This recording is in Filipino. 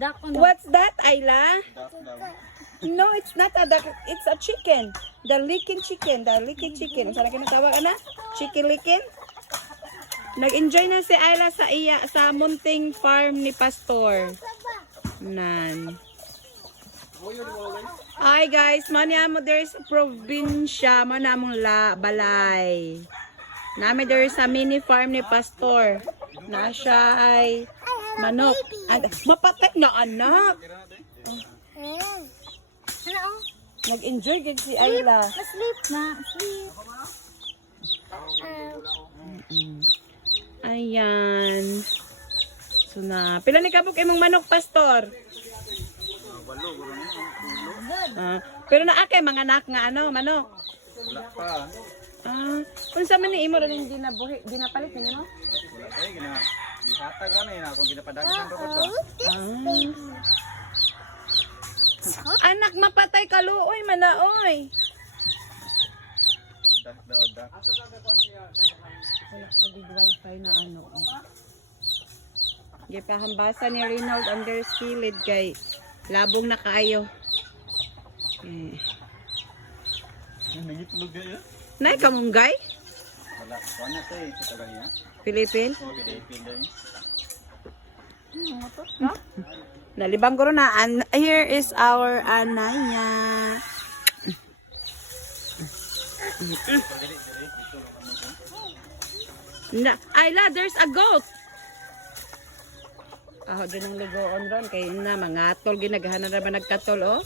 Duck on What's that, Ayla? No, it's not a duck. It's a chicken. The licking chicken. The licking chicken. Saan na kinatawag, ana? Chicken licking? Nag-enjoy na si Ayla sa munting farm ni Pastor. Nan. Hi guys, mani amo there is probinsya, man among balay. Nami there is a mini farm ni Pastor. Na siya ay manok. Mapatay na anak. Nag-enjoy gid si Ayla. Sleep na, sleep. Ayan. So na, pila ni kabuk imong manok, Pastor? Pero na akay mga anak nga ano, manok. Wala pa. Unsa man ni imo ron hindi na buhi, di napalit ninyo no? Wala pa gihatag ra na yun akong ginapadagan ra ba. Anak mapatay ka luoy manaoy. Dak. Wala sa big wifi na ano. Gipahambasa ni Reynald under skilled kay labong na kaayo. Nagitulog ya. Nay kamunggay? Wala. Wala to eh sa tagaya. Pilipin? Oh, Pilipin din. Nalibang ko rin na. Here is our Anaya. Ayla, there's a goat. Din ang ligoon ron. Kaya na, mga atol, ginagahan na ba nagkatol, oh?